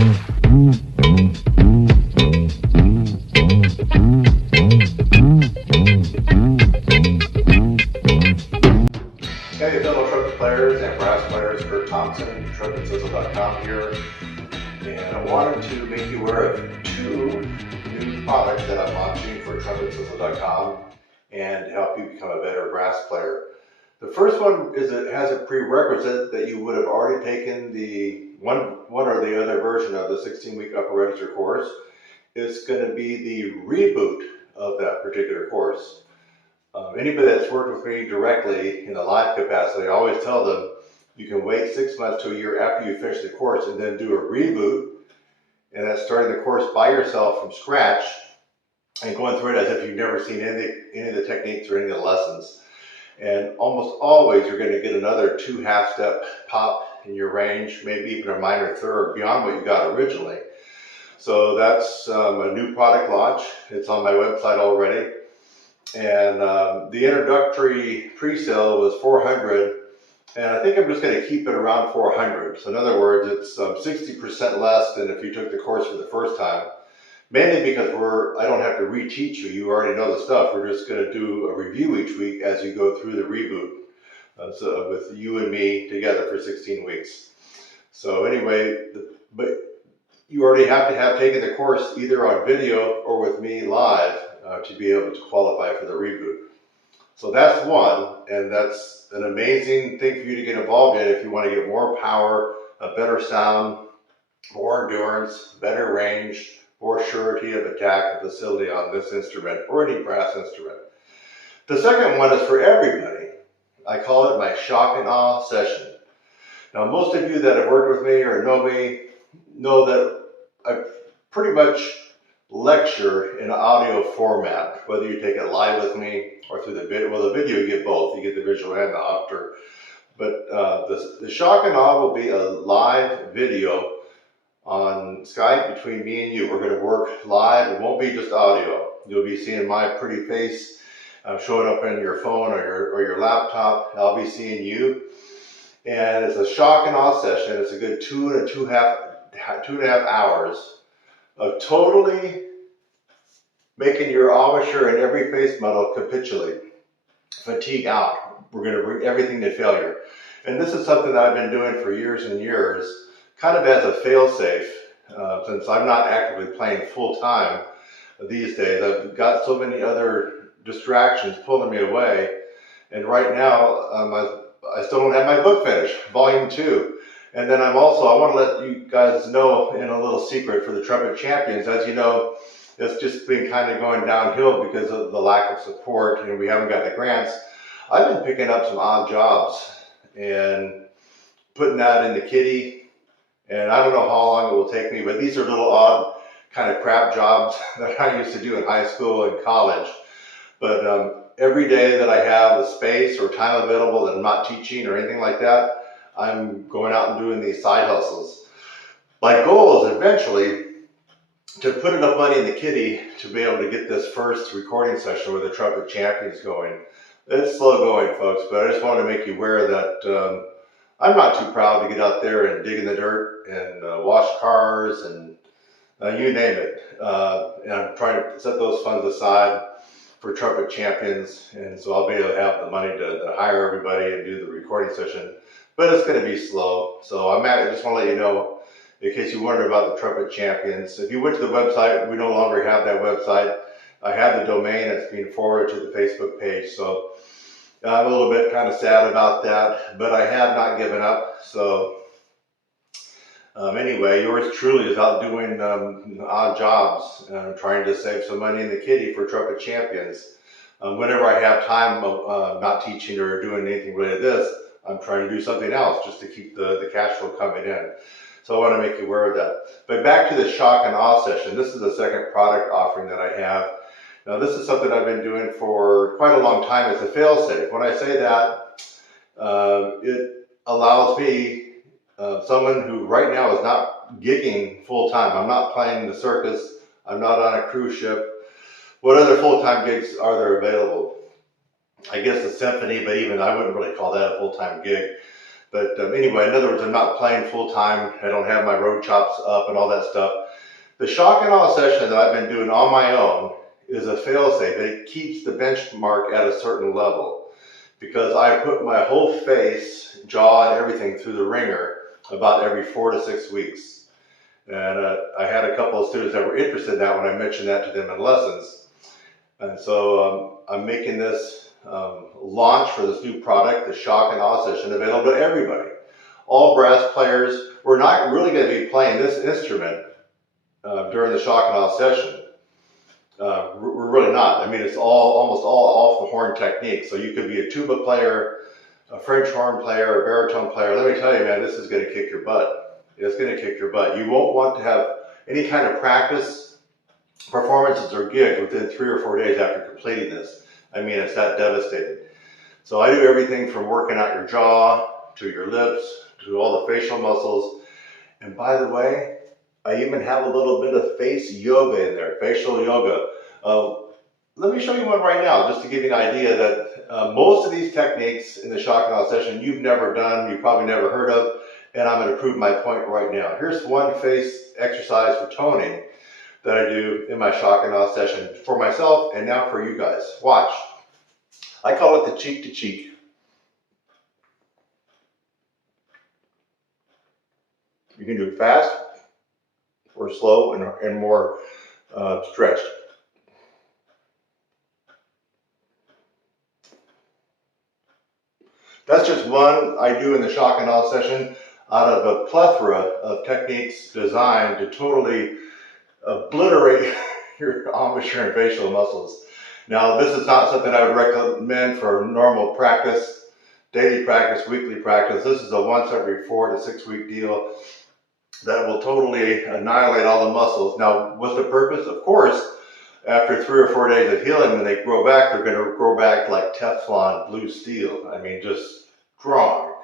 Hey fellow trumpet players and brass players, Kurt Thompson, TrumpetSizzle.com here, and I wanted to make you aware of two new products that I'm launching for TrumpetSizzle.com and to help you become a better brass player. The first one is it has a prerequisite that you would have already taken the one or the other version of the 16-week upper register course. It's going to be the reboot of that particular course. Anybody that's worked with me directly in a live capacity, I always tell them you can wait 6 months to a year after you finish the course and then do a reboot, and that's starting the course by yourself from scratch and going through it as if you've never seen any of the techniques or any of the lessons. And almost always you're going to get another 2 half-step pop in your range, maybe even a minor third beyond what you got originally. So that's a new product launch. It's on my website already. And the introductory pre-sale was $400, and I think I'm just going to keep it around $400. So in other words, it's 60% less than if you took the course for the first time. Mainly because I don't have to reteach you. You already know the stuff. We're just going to do a review each week as you go through the reboot. So with you and me together for 16 weeks. So anyway, but you already have to have taken the course either on video or with me live to be able to qualify for the reboot. So that's one, and that's an amazing thing for you to get involved in if you want to get more power, a better sound, more endurance, better range, more surety of attack and facility on this instrument or any brass instrument. The second one is for everybody. I call it my shock and awe session. Now, most of you that have worked with me or know me know that I pretty much lecture in audio format, whether you take it live with me or through the video. Well, the video you get both. You get the visual and the audio. But the shock and awe will be a live video on Skype between me and you. We're going to work live. It won't be just audio. You'll be seeing my pretty face showing up in your phone or your laptop. I'll be seeing you. And it's a shock and awe session. It's a good two and a half hours of totally making your embouchure and every face metal capitulate, fatigue out. We're going to bring everything to failure. And this is something that I've been doing for years and years, kind of as a fail-safe, since I'm not actively playing full-time these days. I've got so many other distractions pulling me away. And right now, I still don't have my book finished, volume 2. And then I want to let you guys know in a little secret for the Trumpet Champions. As you know, it's just been kind of going downhill because of the lack of support and we haven't got the grants. I've been picking up some odd jobs and putting that in the kitty. And I don't know how long it will take me, but these are little odd kind of crap jobs that I used to do in high school and college. But every day that I have a space or time available that I'm not teaching or anything like that, I'm going out and doing these side hustles. My goal is eventually to put enough money in the kitty to be able to get this first recording session with the Trumpet Champions going. It's slow going, folks, but I just wanted to make you aware that I'm not too proud to get out there and dig in the dirt and wash cars and you name it. And I'm trying to set those funds aside for Trumpet Champions, and so I'll be able to have the money to hire everybody and do the recording session. But it's going to be slow. So I just want to let you know, in case you wonder about the Trumpet Champions. If you went to the website, we no longer have that website. I have the domain. It's being forwarded to the Facebook page. So I'm a little bit kind of sad about that, but I have not given up. So anyway, yours truly is out doing odd jobs, trying to save some money in the kitty for Trumpet Champions. Whenever I have time not teaching or doing anything related to this, I'm trying to do something else just to keep the cash flow coming in. So I want to make you aware of that. But back to the shock and awe session. This is the second product offering that I have. Now this is something I've been doing for quite a long time. It's a fail-safe. When I say that, it allows me, someone who right now is not gigging full-time. I'm not playing the circus. I'm not on a cruise ship. What other full-time gigs are there available? I guess a symphony, but even I wouldn't really call that a full-time gig. But anyway, in other words, I'm not playing full time. I don't have my road chops up and all that stuff. The shock and awe session that I've been doing on my own is a fail-safe. It keeps the benchmark at a certain level because I put my whole face, jaw, and everything through the ringer about every 4 to 6 weeks. And I had a couple of students that were interested in that when I mentioned that to them in lessons. And so I'm making this launch for this new product, the shock and awe session, available to everybody. All brass players. We're not really going to be playing this instrument during the shock and awe session. We're really not. I mean, it's almost all off the horn technique. So you could be a tuba player, a French horn player, a baritone player. Let me tell you, man, this is going to kick your butt. It's going to kick your butt. You won't want to have any kind of practice, performances, or gigs within 3 or 4 days after completing this. I mean, it's that devastating. So I do everything from working out your jaw to your lips to all the facial muscles. And by the way, I even have a little bit of face yoga in there, facial yoga. Let me show you one right now, just to give you an idea that most of these techniques in the shock and awe session you've never done, you've probably never heard of, and I'm going to prove my point right now. Here's one face exercise for toning that I do in my shock and awe session for myself and now for you guys. Watch. I call it the cheek to cheek. You can do it fast or slow and more stretched. That's just one I do in the shock and awe session out of a plethora of techniques designed to totally obliterate your embouchure and facial muscles. Now, this is not something I would recommend for normal practice, daily practice, weekly practice. This is a once every 4 to 6 week deal that will totally annihilate all the muscles. Now, what's the purpose? Of course, after 3 or 4 days of healing, when they grow back, they're going to grow back like Teflon blue steel. I mean, just strong.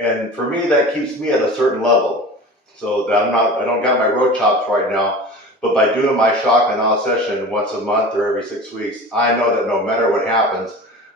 And for me, that keeps me at a certain level. So that I don't got my road chops right now, but by doing my shock and awe session once a month or every 6 weeks, I know that no matter what happens,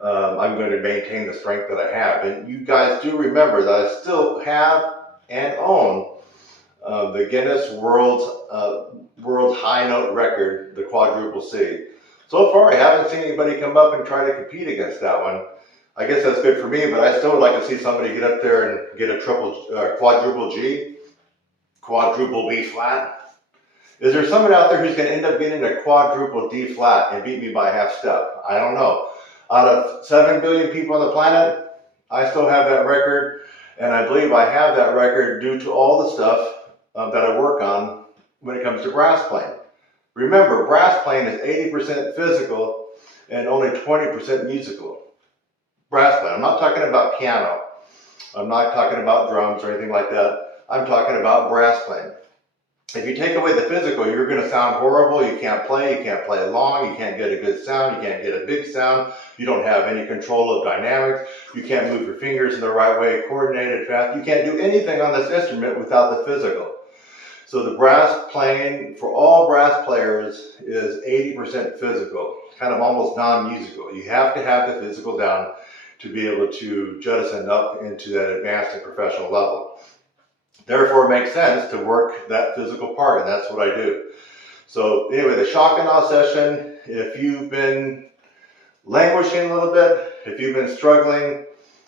I'm going to maintain the strength that I have. And you guys do remember that I still have and own the Guinness World High Note Record, the quadruple C. So far, I haven't seen anybody come up and try to compete against that one. I guess that's good for me, but I still would like to see somebody get up there and get a quadruple G, quadruple B flat. Is there someone out there who's going to end up getting a quadruple D flat and beat me by half step? I don't know. Out of 7 billion people on the planet, I still have that record, and I believe I have that record due to all the stuff that I work on when it comes to brass playing. Remember, brass playing is 80% physical and only 20% musical. Brass playing. I'm not talking about piano. I'm not talking about drums or anything like that. I'm talking about brass playing. If you take away the physical, you're going to sound horrible. You can't play long, you can't get a good sound, you can't get a big sound, you don't have any control of dynamics, you can't move your fingers in the right way, coordinated, fast. You can't do anything on this instrument without the physical. So the brass playing for all brass players is 80% physical, kind of almost non-musical. You have to have the physical down to be able to jettison up into that advanced and professional level. Therefore, it makes sense to work that physical part, and that's what I do. So anyway, the shock and awe session, if you've been languishing a little bit, if you've been struggling,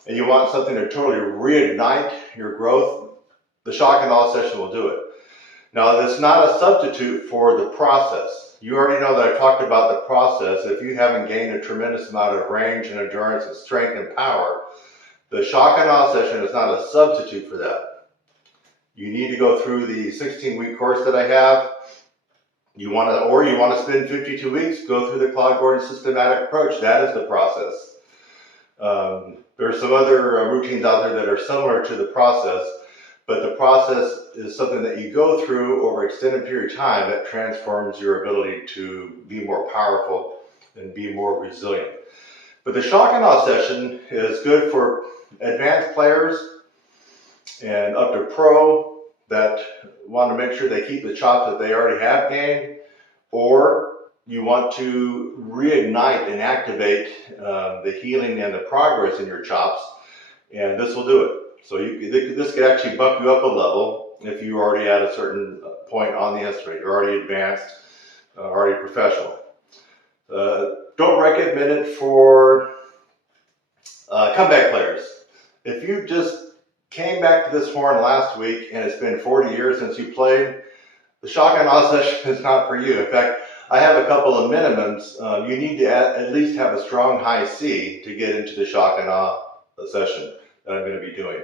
and you want something to totally reignite your growth, the shock and awe session will do it. Now, that's not a substitute for the process. You already know that I've talked about the process. If you haven't gained a tremendous amount of range and endurance and strength and power, the shock and awe session is not a substitute for that. You need to go through the 16-week course that I have. You want to spend 52 weeks, go through the Claude Gordon systematic approach. That is the process. There's some other routines out there that are similar to the process, but the process is something that you go through over an extended period of time that transforms your ability to be more powerful and be more resilient. But the shock and awe session is good for advanced players and up to pro that want to make sure they keep the chops that they already have gained, or you want to reignite and activate the healing and the progress in your chops, and this will do it. So this could actually bump you up a level if you already at a certain point on the instrument. You're already advanced, already professional. Don't recommend it for comeback players. If you just came back to this horn last week and it's been 40 years since you played, the shock and awe session is not for you. In fact, I have a couple of minimums. You need to at least have a strong high C to get into the shock and awe session that I'm going to be doing.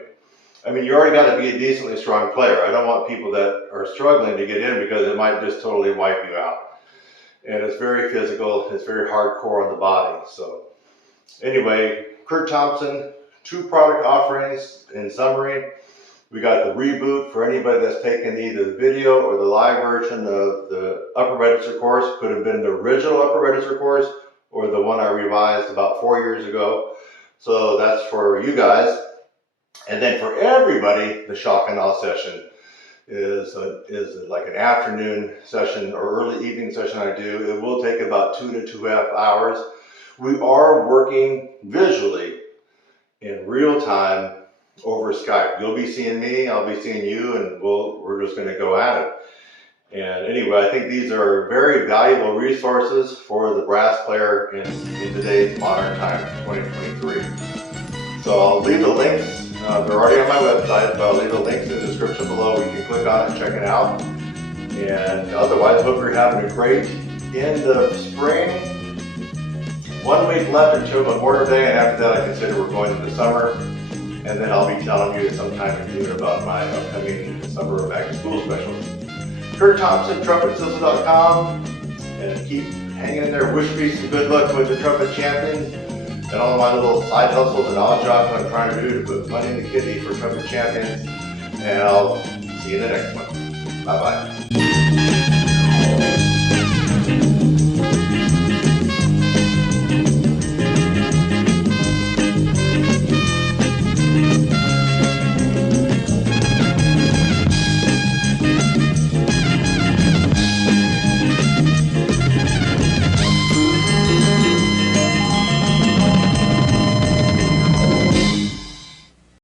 I mean, you already got to be a decently strong player. I don't want people that are struggling to get in because it might just totally wipe you out. And it's very physical. It's very hardcore on the body. So anyway, Kurt Thompson, 2 product offerings in summary. We got the reboot for anybody that's taken either the video or the live version of the upper register course. Could have been the original upper register course or the one I revised about 4 years ago. So that's for you guys. And then for everybody, the shock and awe session is like an afternoon session or early evening session I do. It will take about 2 to 2.5 hours. We are working visually in real time over Skype. You'll be seeing me, I'll be seeing you, and we're just going to go at it. And anyway, I think these are very valuable resources for the brass player in today's modern time, 2023. So I'll leave the links. They're already on my website, but I'll leave the links in the description below. You can click on it and check it out. And otherwise, hope you're having a great end of spring. 1 week left until Memorial Day, and after that I consider we're going into summer. And then I'll be telling you sometime in June about my upcoming summer back to school specials. Kurt Thompson, TrumpetSizzle.com, and keep hanging in there. Wish me some good luck with the Trumpet Champions and all my little side hustles and odd jobs I'm trying to do to put money in the kitty for Trumpet Champions. And I'll see you in the next one. Bye-bye.